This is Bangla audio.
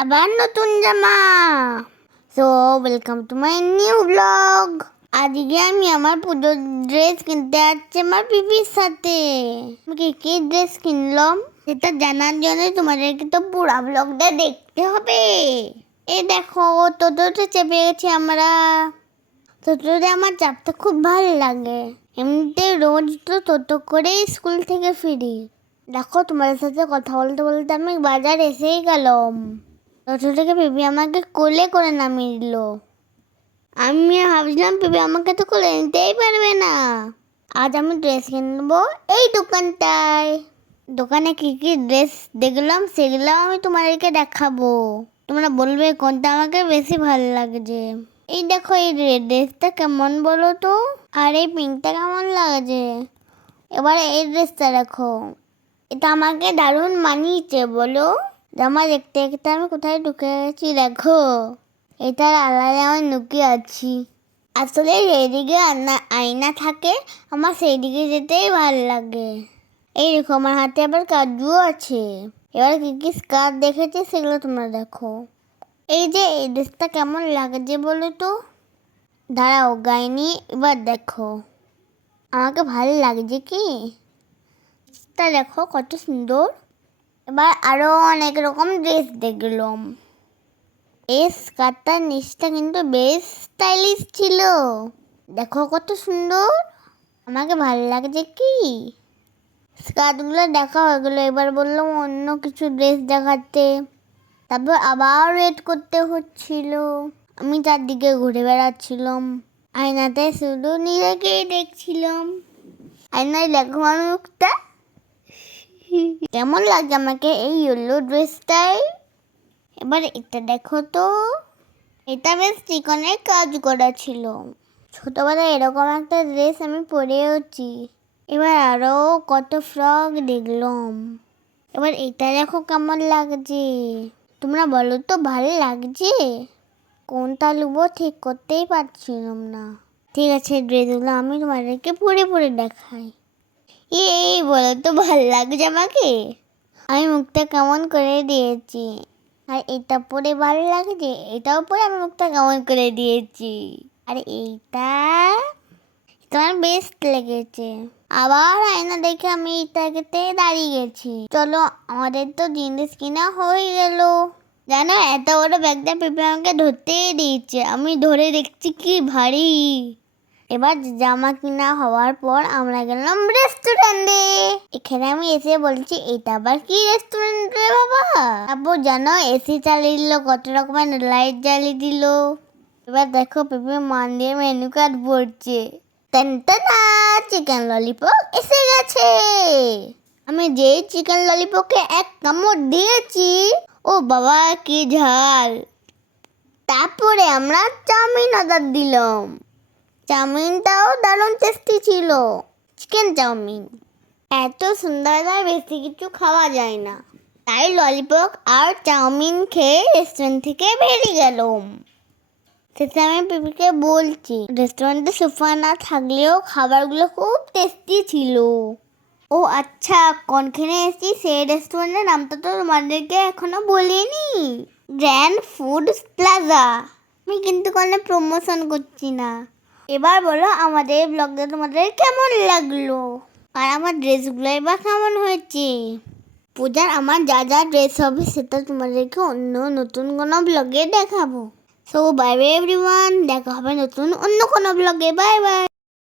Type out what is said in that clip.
আবার নতুন জামা। So welcome to my new blog আজকে আমি আমার পুজোর ড্রেস কিনতে যাচ্ছি আমার পিপির সাথে। আমি কি কি ড্রেস কিনলাম সেটা জানার জন্য তোমাদেরকে তো পুরো ব্লগটা দেখতে হবে। এ দেখো টোটোতে চেপে গেছি আমরা। টোটোতে আমার চাপতে খুব ভালো লাগে। এমনিতে রোজ তো টোটো করে স্কুল থেকে ফিরি। দেখো, তোমাদের সাথে কথা বলতে বলতে আমি বাজার এসেই গেলাম। টোটো থেকে পিপি আমাকে কোলে করে নামিয়ে দিল। আমি ভাবছিলাম পিপি আমাকে তো কোলে নিতেই পারবে না। আজ আমি ড্রেস কিনবো এই দোকানটায়। দোকানে কি কি ড্রেস দেখলাম সেগুলো আমি তোমাদেরকে দেখাবো। তোমরা বলবে কোনটা আমাকে বেশি ভালো লাগছে। এই দেখো, এই ড্রেসটা কেমন বলো তো? আর এই পিঙ্কটা কেমন লাগছে? এবারে এই ড্রেসটা দেখো। এটা আমাকে দারুণ মানিয়েছে বলো। জামা দেখতে দেখতে আমি কোথায় ঢুকে গেছি দেখো, এটার আলাদা আমি লুকিয়ে আছি। আসলে যেদিকে আয়না থাকে, আমার সেই দিকে যেতেই ভালো লাগে। এই দেখো, আমার হাতে আবার কাজুও আছে। এবার কী কী স্কার্ট দেখেছি সেগুলো তোমরা দেখো। এই যে, এই ড্রেসটা কেমন লাগছে বলো তো? দাঁড়াও, গাইনি, এবার দেখো। আমাকে ভালো লাগছে কি? তা দেখো, কত সুন্দর। এবার আরও অনেক রকম ড্রেস দেখলাম। এই স্কার্টটার নিচটা কিন্তু বেশ স্টাইলিশ ছিল। দেখো কত সুন্দর। আমাকে ভালো লাগছে কি? স্কার্টগুলো দেখা হয়ে গেলো এবার বললাম অন্য কিছু ড্রেস দেখাতে। তারপর আবার ওয়েট করতে হচ্ছিল। আমি চারদিকে ঘুরে বেড়াচ্ছিলাম। আয়নাতে শুধু নিজেকেই দেখছিলাম। আয়নায় দেখো আমার মুখটা। কেমন লাগে আমাকে এই ইয়েলো ড্রেসটাই? এবার এটা দেখো তো। এটা বেশ চিকনের কাজ করা ছিল ছোটোবেলায় এরকম একটা ড্রেস আমি পরেওছি। এবার আরও কত ফ্রক দেখলাম। এবার এটা দেখো কেমন লাগছে। তোমরা বলো তো, ভালো লাগছে? কোনটা নেব ঠিক করতেই পারছিলাম না। ঠিক আছে, ড্রেসগুলো আমি তোমাদেরকে পরে পরে দেখাই। এই বলো তো, ভালো লাগছে আমাকে? আমি মুখটা কেমন করে দিয়েছি? আর এটা পরে ভালো লাগছে? এটাও পরে আমি মুখটা কেমন করে দিয়েছি? আর এইটা? তোমার বেস্ট লেগেছে। আবার আয়না দেখে আমি এটাকে দাঁড়িয়ে গেছি। চলো, আমাদের তো জিনিস কিনা হয়ে গেল। জানো, এত বড় ব্যাগটা পেপে আমাকে ধরতেই দিয়েছে। আমি ধরে দেখছি কি ভারী। এবার জামা কিনা হওয়ার পর আমরা গেলাম রেস্টুরেন্টে এখানে আমি এসে বলছি এটা আবার কি রেস্টুরেন্ট রে বাবা? তারপর জানো এসি চালিয়ে দিল, কত রকমের লাইট জ্বালিয়ে দিল। এবার দেখো, পেপে মান দিয়ে মেনু কার্ড টানটানা চিকেন ললিপপ এসে গেছে। আমি যেই চিকেন ললিপপকে এক কামড় দিয়েছি, ও বাবা, কি ঝাল। তারপরে আমরা চাউমিন অর্ডার দিলাম। চাউমিনটাও দারুণ টেস্টি ছিল। Chicken chowmein. এত সুন্দর আর বেশি কিছু খাওয়া যায় না। তাই ললিপপ আর চাউমিন খেয়ে রেস্টুরেন্ট থেকে বেরিয়ে গেলাম। সেটা আমি পিপিকে বলছি রেস্টুরেন্টে সোফা না থাকলেও খাবারগুলো খুব টেস্টি ছিল। ও আচ্ছা কোনখানে এসেছি সেই রেস্টুরেন্টের নামটা তো তোমাদেরকে এখনও বলিনি। গ্র্যান্ড ফুড প্লাজা আমি কিন্তু কোনো প্রমোশন করছি না। এবার বলো, আমাদের ব্লগটা তোমাদের কেমন লাগল? আর আমার ড্রেসগুলো এবার কেমন হয়েছে? পূজার আমার যা যা ড্রেস হবে সেটা তোমাদেরকে অন্য নতুন কোনো ব্লগে দেখাবো। সো বাই বাই এভরিওয়ান দেখা হবে নতুন অন্য কোনো ব্লগে বাই বাই